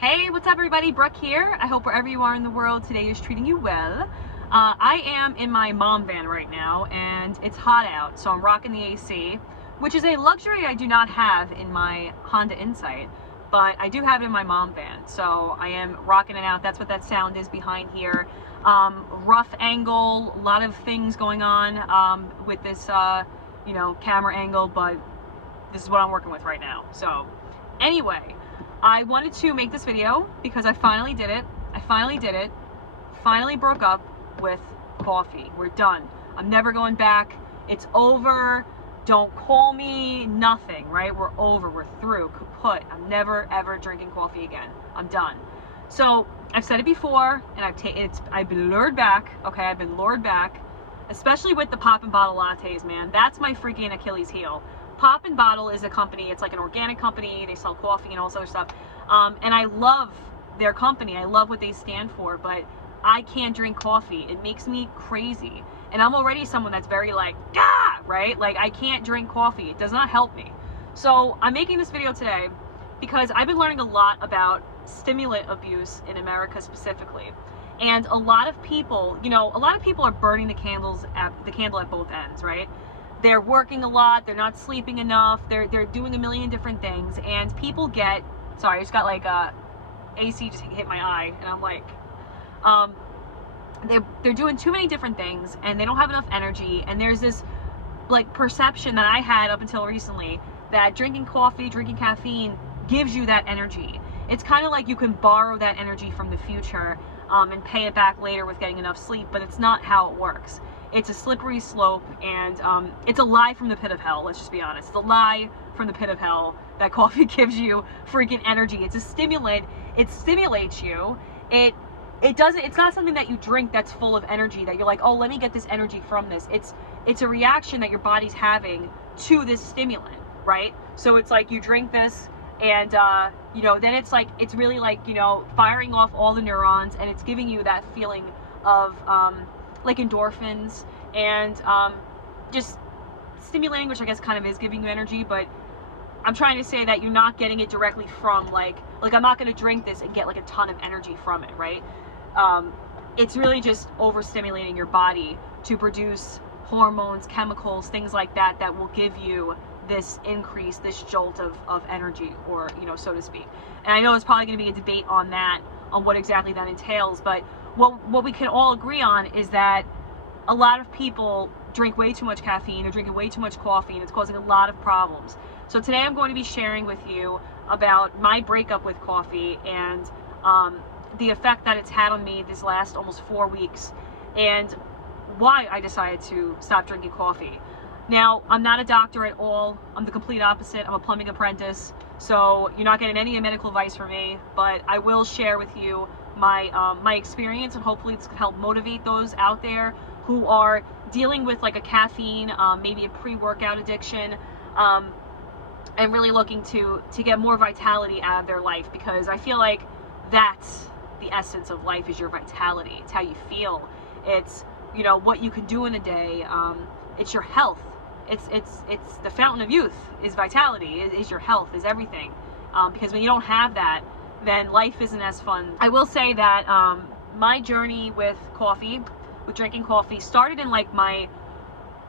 Hey, what's up everybody? Brooke here. I hope wherever you are in the world today is treating you well. I am in my mom van right now and it's hot out, so I'm rocking the AC, which is a luxury I do not have in my Honda Insight, but I do have it in my mom van, so I am rocking it out. That's what that sound is behind here. Rough angle, a lot of things going on with this camera angle, but this is what I'm working with right now. So anyway, I wanted to make this video because I finally did it. Finally broke up with coffee. We're done. I'm never going back. It's over. Don't call me, nothing, right? We're over, we're through, kaput. I'm never ever drinking coffee again. I'm done. So I've said it before and I've been lured back, okay? I've been lured back, especially with the pop and bottle lattes, man. That's my freaking Achilles heel. Pop and Bottle is a company. It's like an organic company. They sell coffee and all this other stuff. And I love their company. I love what they stand for, but I can't drink coffee. It makes me crazy. And I'm already someone that's very like, ah, right? Like I can't drink coffee. It does not help me. So I'm making this video today because I've been learning a lot about stimulant abuse in America specifically. And a lot of people, are burning the candle at both ends, right? They're working a lot, they're not sleeping enough, they're doing a million different things, and people get, sorry, I just got like AC just hit my eye, and I'm like, they're doing too many different things, and they don't have enough energy, and there's this like perception that I had up until recently that drinking coffee, drinking caffeine gives you that energy. It's kind of like you can borrow that energy from the future and pay it back later with getting enough sleep, but it's not how it works. It's a slippery slope, and it's a lie from the pit of hell. Let's just be honest. It's a lie from the pit of hell that coffee gives you freaking energy. It's a stimulant. It stimulates you. It's not something that you drink that's full of energy that you're like, oh, let me get this energy from this. It's a reaction that your body's having to this stimulant, right? So it's like you drink this, and then it's really like firing off all the neurons, and it's giving you that feeling of like endorphins and just stimulating, which I guess kind of is giving you energy, but I'm trying to say that you're not getting it directly from like I'm not going to drink this and get like a ton of energy from it, right? It's really just overstimulating your body to produce hormones, chemicals, things like that that will give you this increase, this jolt of energy, or so to speak. And I know there's probably going to be a debate on that, on what exactly that entails, but what we can all agree on is that a lot of people drink way too much caffeine or drinking way too much coffee, and it's causing a lot of problems. So today I'm going to be sharing with you about my breakup with coffee and the effect that it's had on me this last almost 4 weeks, and why I decided to stop drinking coffee. Now, I'm not a doctor at all. I'm the complete opposite. I'm a plumbing apprentice, so you're not getting any medical advice from me, but I will share with you my experience, and hopefully it's gonna help motivate those out there who are dealing with like a caffeine, maybe a pre-workout addiction, and really looking to get more vitality out of their life, because I feel like that's the essence of life, is your vitality. It's how you feel. It's what you can do in a day. It's your health. It's the fountain of youth is vitality, is your health, is everything. Because when you don't have that, then life isn't as fun. I will say that my journey with drinking coffee, started in like my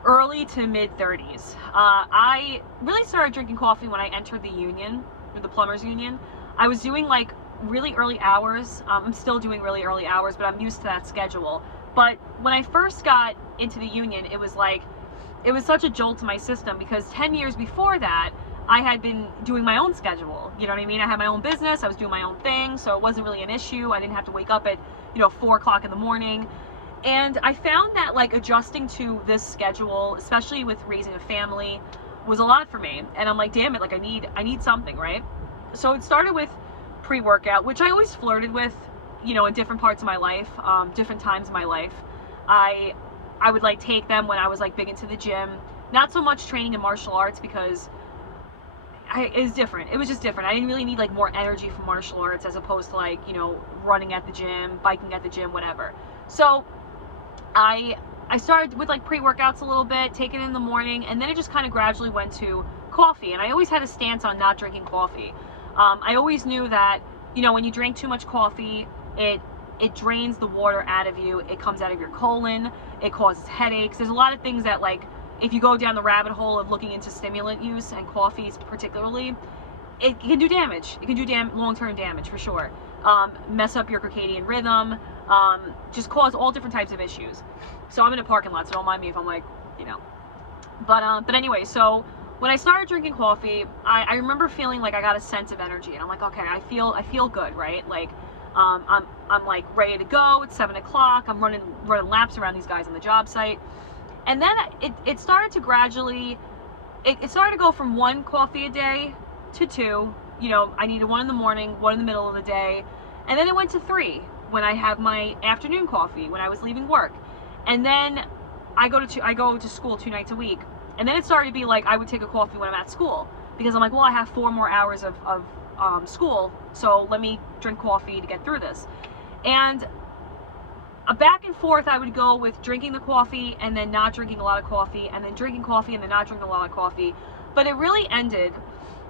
early to mid 30s. I really started drinking coffee when I entered the union, the plumbers union. I was doing like really early hours. I'm still doing really early hours, but I'm used to that schedule. But when I first got into the union, it was such a jolt to my system, because 10 years before that, I had been doing my own schedule. You know what I mean? I had my own business. I was doing my own thing, so it wasn't really an issue. I didn't have to wake up at 4 o'clock in the morning. And I found that like adjusting to this schedule, especially with raising a family, was a lot for me. And I'm like, damn it, like I need something, right? So it started with pre-workout, which I always flirted with, in different parts of my life, different times in my life. I would like take them when I was like big into the gym. Not so much training in martial arts, because it was different. It was just different. I didn't really need like more energy from martial arts as opposed to like, running at the gym, biking at the gym, whatever. So I started with like pre-workouts a little bit, taking it in the morning, and then it just kind of gradually went to coffee. And I always had a stance on not drinking coffee. I always knew that you know, when you drink too much coffee, it drains the water out of you. It comes out of your colon. It causes headaches. There's a lot of things that, like, if you go down the rabbit hole of looking into stimulant use, and coffees particularly, it can do damage. It can do long-term damage for sure. Mess up your circadian rhythm, just cause all different types of issues. So I'm in a parking lot, so don't mind me if I'm like, you know. But anyway, so when I started drinking coffee, I remember feeling like I got a sense of energy, and I'm like, okay, I feel good, right? Like, I'm like ready to go. It's 7 o'clock. I'm running laps around these guys on the job site. And then it started to gradually, it started to go from 1 coffee a day to 2. You know, I needed 1 in the morning, 1 in the middle of the day. And then it went to 3 when I have my afternoon coffee, when I was leaving work. And then I go to school 2 nights a week. And then it started to be like I would take a coffee when I'm at school, because I'm like, well, I have 4 more hours of school, so let me drink coffee to get through this. And a back and forth I would go with drinking the coffee and then not drinking a lot of coffee, and then drinking coffee and then not drinking a lot of coffee. But it really ended,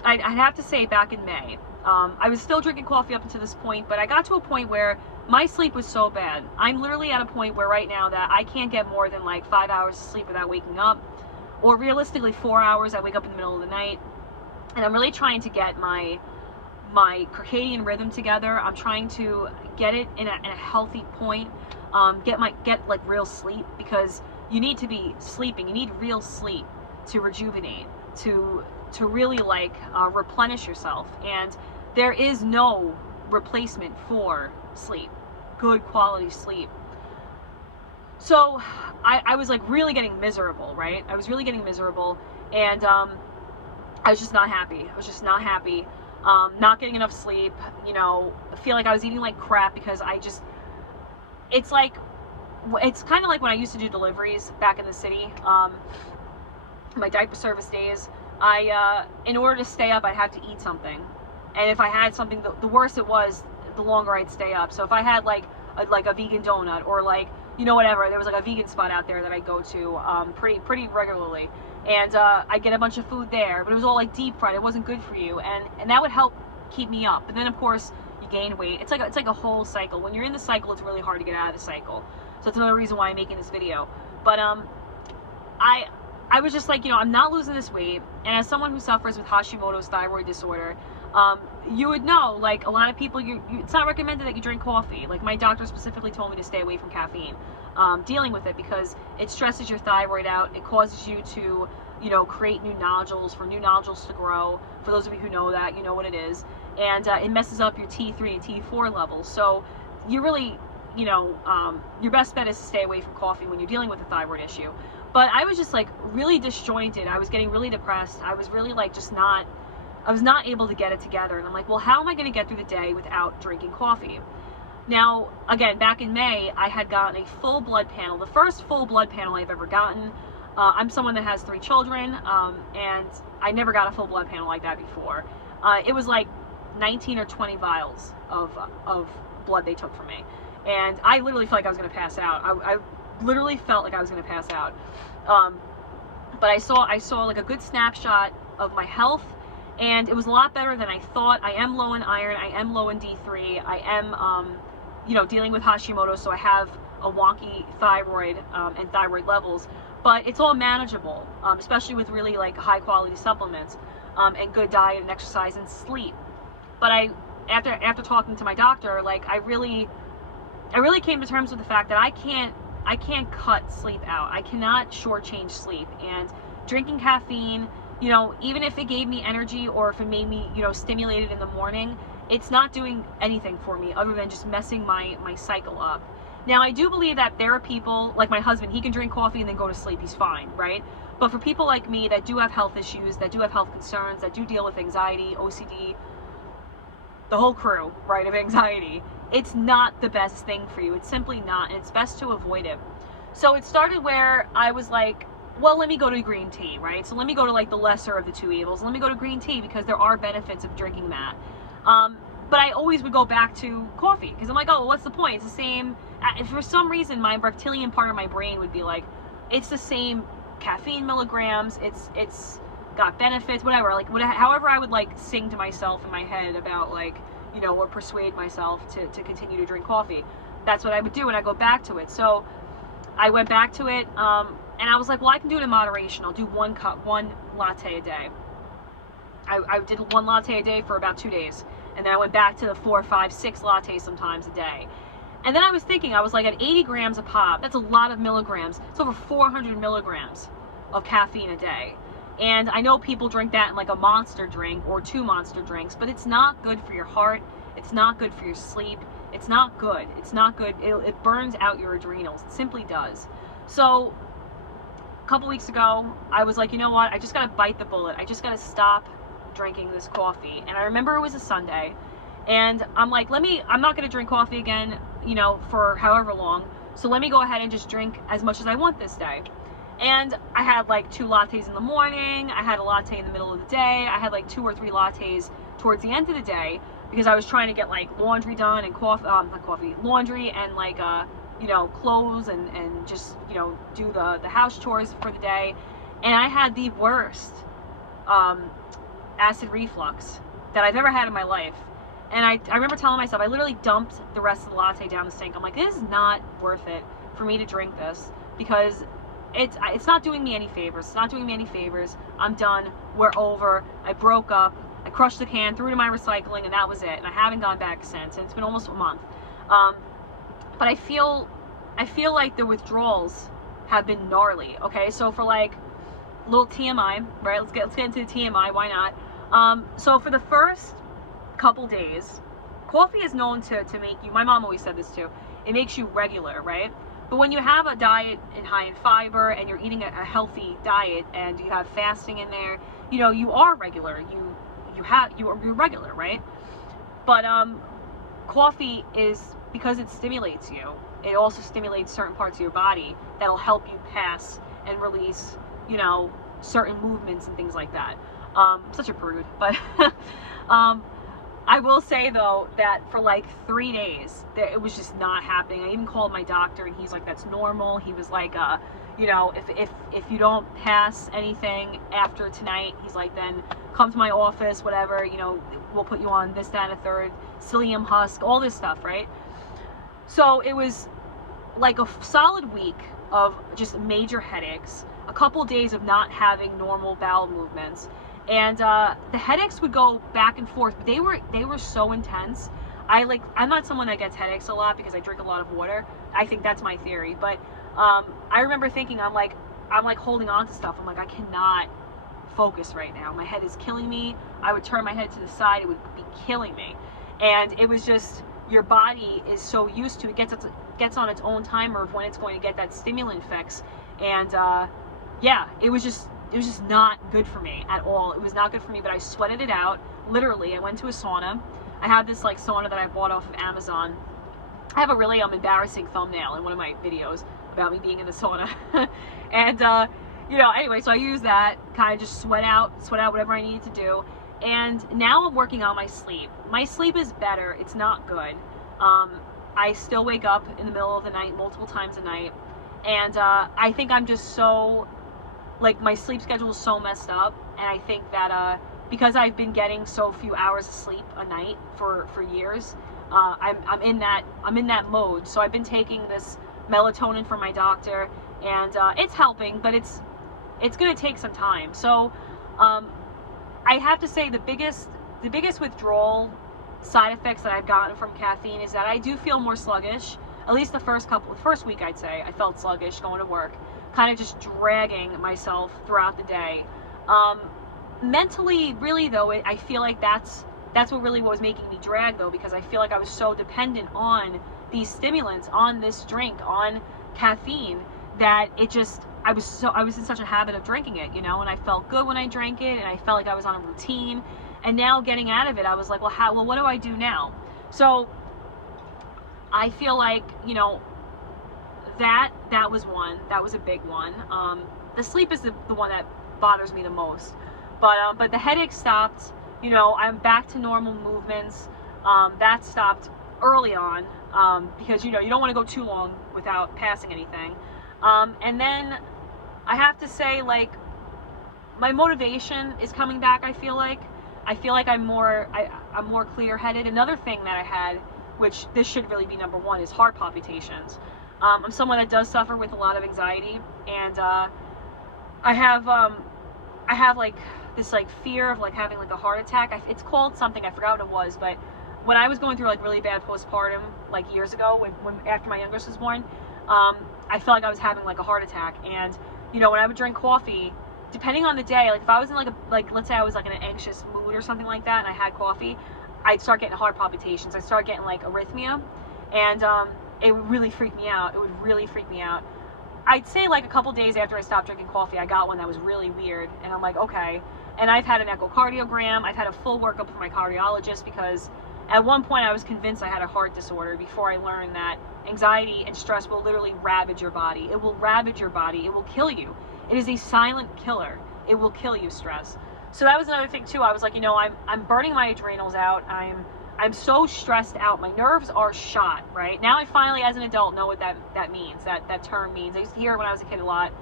I'd have to say, back in May. I was still drinking coffee up until this point, but I got to a point where my sleep was so bad. I'm literally at a point where right now that I can't get more than like 5 hours of sleep without waking up, or realistically 4 hours. I wake up in the middle of the night, and I'm really trying to get my circadian rhythm together. I'm trying to get it in a healthy point, get like real sleep, because you need to be sleeping. You need real sleep to rejuvenate, to really like replenish yourself. And there is no replacement for sleep, good quality sleep. So I was like really getting miserable, right? I was really getting miserable, and I was just not happy. I was just not happy. Not getting enough sleep, you know, I feel like I was eating like crap, because it's kind of like when I used to do deliveries back in the city, my diaper service days. In order to stay up, I'd have to eat something. And if I had something, the worse it was, the longer I'd stay up. So if I had like a vegan donut, or like, you know, whatever, there was like a vegan spot out there that I go to pretty regularly. And I get a bunch of food there, but it was all like deep fried. It wasn't good for you, and that would help keep me up. And then of course you gain weight. It's like a whole cycle. When you're in the cycle, it's really hard to get out of the cycle. So that's another reason why I'm making this video. But I was just like, you know, I'm not losing this weight. And as someone who suffers with Hashimoto's thyroid disorder, you would know, like, a lot of people, it's not recommended that you drink coffee. Like, my doctor specifically told me to stay away from caffeine, dealing with it, because it stresses your thyroid out. It causes you to, you know, create new nodules, for new nodules to grow. For those of you who know that, you know what it is. And it messes up your T3 and T4 levels. So you really, you know, your best bet is to stay away from coffee when you're dealing with a thyroid issue. But I was just like really disjointed. I was getting really depressed. I was really like I was not able to get it together. And I'm like, well, how am I going to get through the day without drinking coffee? Now, again, back in May, I had gotten a full blood panel, the first full blood panel I've ever gotten. I'm someone that has 3 children, and I never got a full blood panel like that before. It was like 19 or 20 vials of blood they took from me. And I literally felt like I was going to pass out. I literally felt like I was going to pass out. But I saw like a good snapshot of my health, and it was a lot better than I thought. I am low in iron. I am low in D3. I am, you know, dealing with Hashimoto, so I have a wonky thyroid and thyroid levels. But it's all manageable, especially with really like high quality supplements and good diet and exercise and sleep. But after talking to my doctor, like I really came to terms with the fact that I can't cut sleep out. I cannot shortchange sleep. And drinking caffeine, you know, even if it gave me energy or if it made me, you know, stimulated in the morning, it's not doing anything for me other than just messing my cycle up. Now, I do believe that there are people, like my husband, he can drink coffee and then go to sleep, he's fine, right? But for people like me that do have health issues, that do have health concerns, that do deal with anxiety, OCD, the whole crew, right, of anxiety, it's not the best thing for you. It's simply not, and it's best to avoid it. So it started where I was like, well, let me go to green tea, right? So let me go to like the lesser of the 2 evils. Let me go to green tea because there are benefits of drinking that. But I always would go back to coffee because I'm like, oh, well, what's the point? It's the same. For some reason, my reptilian part of my brain would be like, it's the same caffeine milligrams. It's got benefits, whatever. Like however I would like sing to myself in my head about like, you know, or persuade myself to continue to drink coffee. That's what I would do, and I go back to it. So I went back to it, and I was like, well, I can do it in moderation. I'll do one latte a day. I did one latte a day for about 2 days, and then I went back to the 4, 5, 6 lattes sometimes a day. And then I was thinking, I was like, at 80 grams a pop, that's a lot of milligrams. It's over 400 milligrams of caffeine a day. And I know people drink that in like a monster drink or 2 monster drinks, but it's not good for your heart. It's not good for your sleep. It's not good. It's not good. It burns out your adrenals. It simply does. So a couple weeks ago, I was like, you know what? I just got to bite the bullet. I just got to stop drinking this coffee. And I remember it was a Sunday, and I'm like, I'm not going to drink coffee again, you know, for however long. So let me go ahead and just drink as much as I want this day. And I had like 2 lattes in the morning. I had a latte in the middle of the day. I had like 2 or 3 lattes towards the end of the day, because I was trying to get like laundry done and laundry and like, you know, clothes and just, you know, do the house chores for the day. And I had the worst acid reflux that I've ever had in my life. And I remember telling myself, I literally dumped the rest of the latte down the sink. I'm like, this is not worth it for me to drink this, because it's not doing me any favors. It's not doing me any favors. I'm done. We're over. I broke up. I crushed the can, threw it in my recycling, and that was it. And I haven't gone back since. And it's been almost a month. But I feel like the withdrawals have been gnarly. Okay, so for like little TMI, right? Let's get into the TMI. Why not? So for the first couple days, coffee is known to make you, my mom always said this too, it makes you regular, right? But when you have a diet high in fiber and you're eating a healthy diet and you have fasting in there, you know, you are regular. You're regular, right? But coffee is, because it stimulates you, it also stimulates certain parts of your body that'll help you pass and release, you know, certain movements and things like that. Such a prude, but I will say though that for like 3 days it was just not happening. I even called my doctor, and he's like, that's normal. He was like, you know, if you don't pass anything after tonight, he's like, then come to my office, whatever, you know, we'll put you on this, that, and a third, psyllium husk, all this stuff, right? So it was like a solid week of just major headaches, a couple days of not having normal bowel movements. And the headaches would go back and forth, but they were so intense. I'm not someone that gets headaches a lot because I drink a lot of water. I think that's my theory. But I remember thinking, I'm like holding on to stuff. I'm like, I cannot focus right now. My head is killing me. I would turn my head to the side. It would be killing me. And it was just, your body is so used to it, gets on its own timer of when it's going to get that stimulant fix. And yeah, it was just not good for me at all. It was not good for me, but I sweated it out. Literally, I went to a sauna. I have this like sauna that I bought off of Amazon. I have a really embarrassing thumbnail in one of my videos about me being in the sauna. And you know, anyway, so I used that, kind of just sweat out whatever I needed to do. And now I'm working on my sleep. My sleep is better. It's not good. I still wake up in the middle of the night multiple times a night. And I think I'm just so, like, my sleep schedule is so messed up. And I think that because I've been getting so few hours of sleep a night for years, I'm in that mode. So I've been taking this melatonin from my doctor, and it's helping, but it's going to take some time. So I have to say the biggest withdrawal side effects that I've gotten from caffeine is that I do feel more sluggish. At least the first week, I'd say I felt sluggish going to work, kind of just dragging myself throughout the day. Mentally, really though, I feel like that's what really was making me drag though, because I feel like I was so dependent on these stimulants, on this drink, on caffeine, that it just, I was in such a habit of drinking it, you know, and I felt good when I drank it, and I felt like I was on a routine. And now getting out of it, I was like, well, what do I do now? So I feel like, you know, that was a big one. The sleep is the one that bothers me the most. But the headache stopped. You know, I'm back to normal movements. That stopped early on, because, you know, you don't want to go too long without passing anything. And then I have to say, like, my motivation is coming back, I feel like. I feel like I'm more clear-headed. Another thing that I had, which this should really be number one, is heart palpitations. I'm someone that does suffer with a lot of anxiety, and I have like this like fear of like having like a heart attack. It's called something, I forgot what it was, but when I was going through like really bad postpartum like years ago, when after my youngest was born, I felt like I was having like a heart attack. And when I would drink coffee, depending on the day, like if I was in like let's say I was like in an anxious mood or something like that, and I had coffee, I'd start getting heart palpitations. I'd start getting like arrhythmia, and it would really freak me out. It would really freak me out. I'd say like a couple days after I stopped drinking coffee, I got one that was really weird, and I'm like, okay. And I've had an echocardiogram. I've had a full workup from my cardiologist, because at one point I was convinced I had a heart disorder before I learned that anxiety and stress will literally ravage your body. It will ravage your body. It will kill you. It is a silent killer. It will kill you, stress. So that was another thing too. I was like, I'm burning my adrenals out. I'm so stressed out. My nerves are shot, right? Now I finally, as an adult, know what that means, that term means. I used to hear it when I was a kid a lot,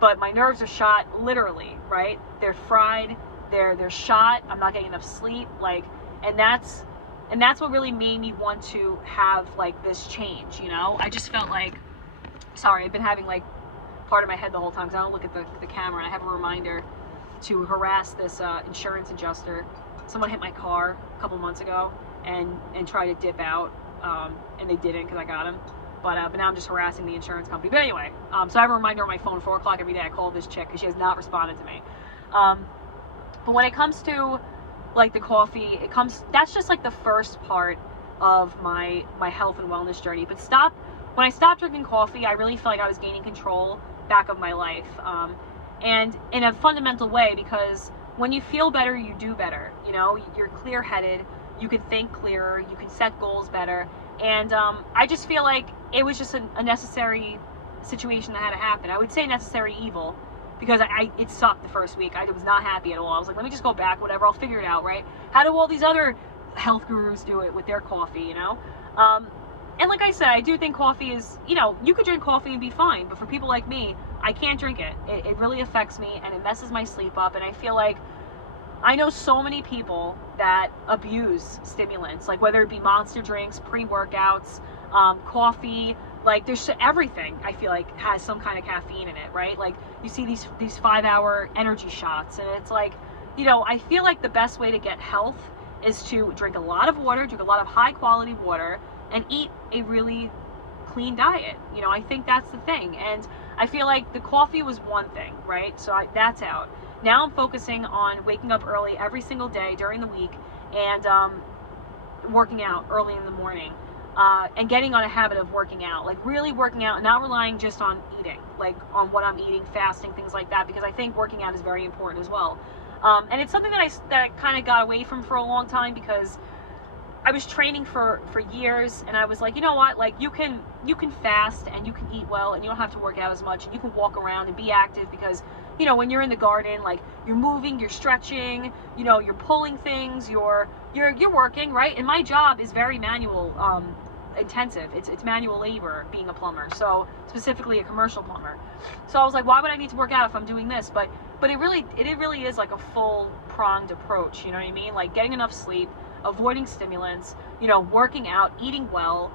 but my nerves are shot literally, right? They're fried, they're shot. I'm not getting enough sleep, like, and that's what really made me want to have like this change, I just felt like, sorry, I've been having like part of my head the whole time because I don't look at the camera, and I have a reminder to harass this insurance adjuster. Someone hit my car a couple months ago and try to dip out, and they didn't because I got him. But now I'm just harassing the insurance company. But anyway, so I have a reminder on my phone, 4 o'clock every day. I call this chick because she has not responded to me. But when it comes to like the coffee, that's just like the first part of my health and wellness journey. But when I stopped drinking coffee, I really felt like I was gaining control back of my life, and in a fundamental way, because when you feel better, you do better. You're clear-headed. You can think clearer, you can set goals better, and I just feel like it was just a necessary situation that had to happen. I would say necessary evil, because it sucked the first week. I was not happy at all. I was like, let me just go back, whatever, I'll figure it out, right? How do all these other health gurus do it with their coffee, And like I said, I do think coffee is, you could drink coffee and be fine, but for people like me, I can't drink it. It really affects me, and it messes my sleep up, and I feel like I know so many people that abuse stimulants, like whether it be monster drinks, pre-workouts, coffee, like there's everything I feel like has some kind of caffeine in it, right? Like you see these 5-hour energy shots, and it's like, I feel like the best way to get health is to drink a lot of water, drink a lot of high quality water, and eat a really clean diet. I think that's the thing. And I feel like the coffee was one thing, right? So that's out. Now I'm focusing on waking up early every single day during the week, and working out early in the morning, and getting on a habit of working out, like really working out, and not relying just on eating, like on what I'm eating, fasting, things like that, because I think working out is very important as well. And it's something that I kind of got away from for a long time, because I was training for years, and I was like, you know what, like you can fast and you can eat well, and you don't have to work out as much, and you can walk around and be active, because when you're in the garden, like you're moving, you're stretching, you're pulling things, you're working, right? And my job is very manual intensive. It's manual labor being a plumber, so specifically a commercial plumber. So I was like, why would I need to work out if I'm doing this? But it really is like a full pronged approach, you know what I mean? Like getting enough sleep, avoiding stimulants, working out, eating well,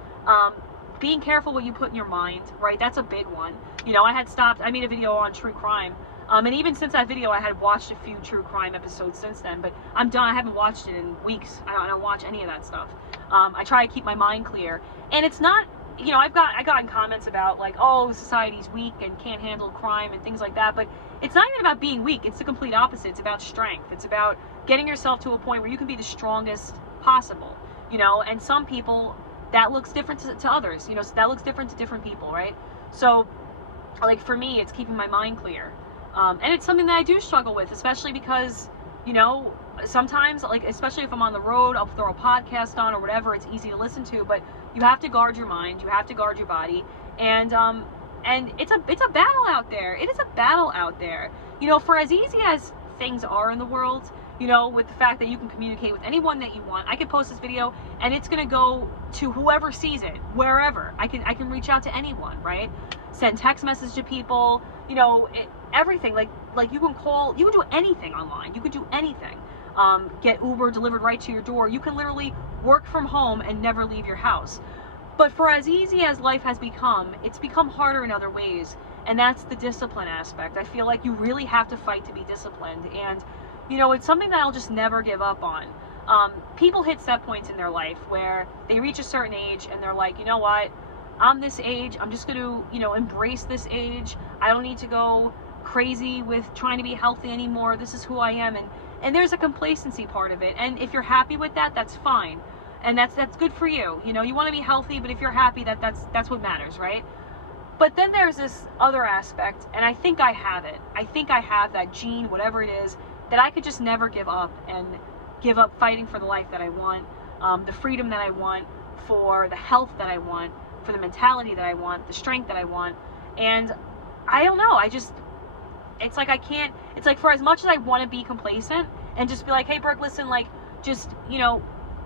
being careful what you put in your mind, right? That's a big one. I made a video on true crime, and even since that video, I had watched a few true crime episodes since then, but I'm done. I haven't watched it in weeks. I don't watch any of that stuff. I try to keep my mind clear, and it's not, I've gotten comments about like, oh, society's weak and can't handle crime and things like that, but it's not even about being weak. It's the complete opposite. It's about strength. It's about getting yourself to a point where you can be the strongest possible, and some people, that looks different to others, that looks different to different people, right? So like for me, it's keeping my mind clear. And it's something that I do struggle with, especially because, sometimes, like, especially if I'm on the road, I'll throw a podcast on or whatever, it's easy to listen to, but you have to guard your mind, you have to guard your body, and it's a battle out there. It is a battle out there. For as easy as things are in the world, with the fact that you can communicate with anyone that you want. I can post this video and it's going to go to whoever sees it, wherever. I can reach out to anyone, right? Send text message to people, everything. Like you can call, you can do anything online. You can do anything. get Uber delivered right to your door. You can literally work from home and never leave your house. But for as easy as life has become, it's become harder in other ways. And that's the discipline aspect. I feel like you really have to fight to be disciplined. And, you know, it's something that I'll just never give up on. People hit set points in their life where they reach a certain age and they're like, you know what, I'm this age, I'm just going to, you know, embrace this age. I don't need to go crazy with trying to be healthy anymore. This is who I am. And there's a complacency part of it. And if you're happy with that, that's fine. And that's good for you. You know, you want to be healthy, but if you're happy, that's what matters, right? But then there's this other aspect, and I think I have it. I think I have that gene, whatever it is, that I could just never give up and give up fighting for the life that I want, the freedom that I want, for the health that I want, for the mentality that I want, the strength that I want. And I don't know, it's like I can't, it's like for as much as I want to be complacent and just be like, hey, Brooke, listen, like, just, you know,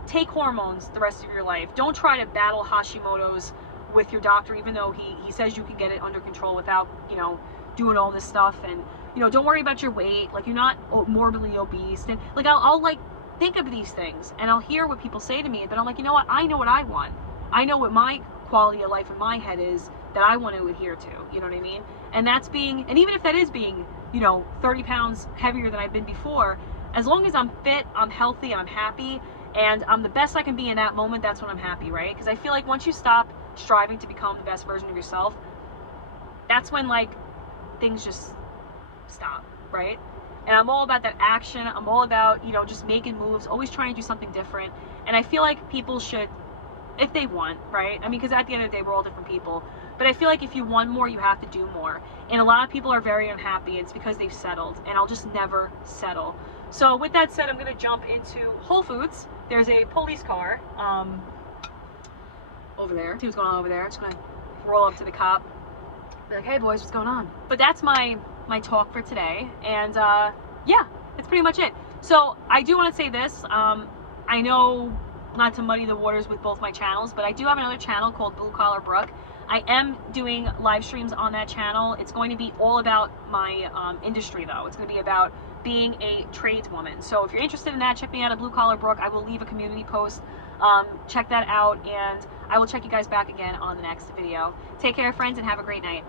take hormones the rest of your life. Don't try to battle Hashimoto's with your doctor, even though he says you can get it under control without, you know, doing all this stuff. And, you know, don't worry about your weight. Like, you're not morbidly obese. And, like, I'll like, think of these things, and I'll hear what people say to me, but I'm like, you know what? I know what I want. I know what my quality of life in my head is that I want to adhere to. You know what I mean? And that's being, and even if that is being, you know, 30 pounds heavier than I've been before, as long as I'm fit, I'm healthy, and I'm happy, and I'm the best I can be in that moment, that's when I'm happy, right? Because I feel like once you stop striving to become the best version of yourself, that's when, like, things just stop, right? And I'm all about that action. I'm all about, you know, just making moves, always trying to do something different. And I feel like people should, if they want, right? I mean, because at the end of the day, we're all different people. But I feel like if you want more, you have to do more. And a lot of people are very unhappy. It's because they've settled. And I'll just never settle. So with that said, I'm going to jump into Whole Foods. There's a police car over there. See what's going on over there. I'm just going to roll up to the cop. Be like, hey, boys, what's going on? But that's my talk for today. And yeah, that's pretty much it. So I do want to say this. I know not to muddy the waters with both my channels, but I do have another channel called Blue Collar Brooke. I am doing live streams on that channel. It's going to be all about my industry, though. It's going to be about being a tradeswoman. So if you're interested in that, check me out at Blue Collar Brooke. I will leave a community post. Check that out, and I will check you guys back again on the next video. Take care, friends, and have a great night.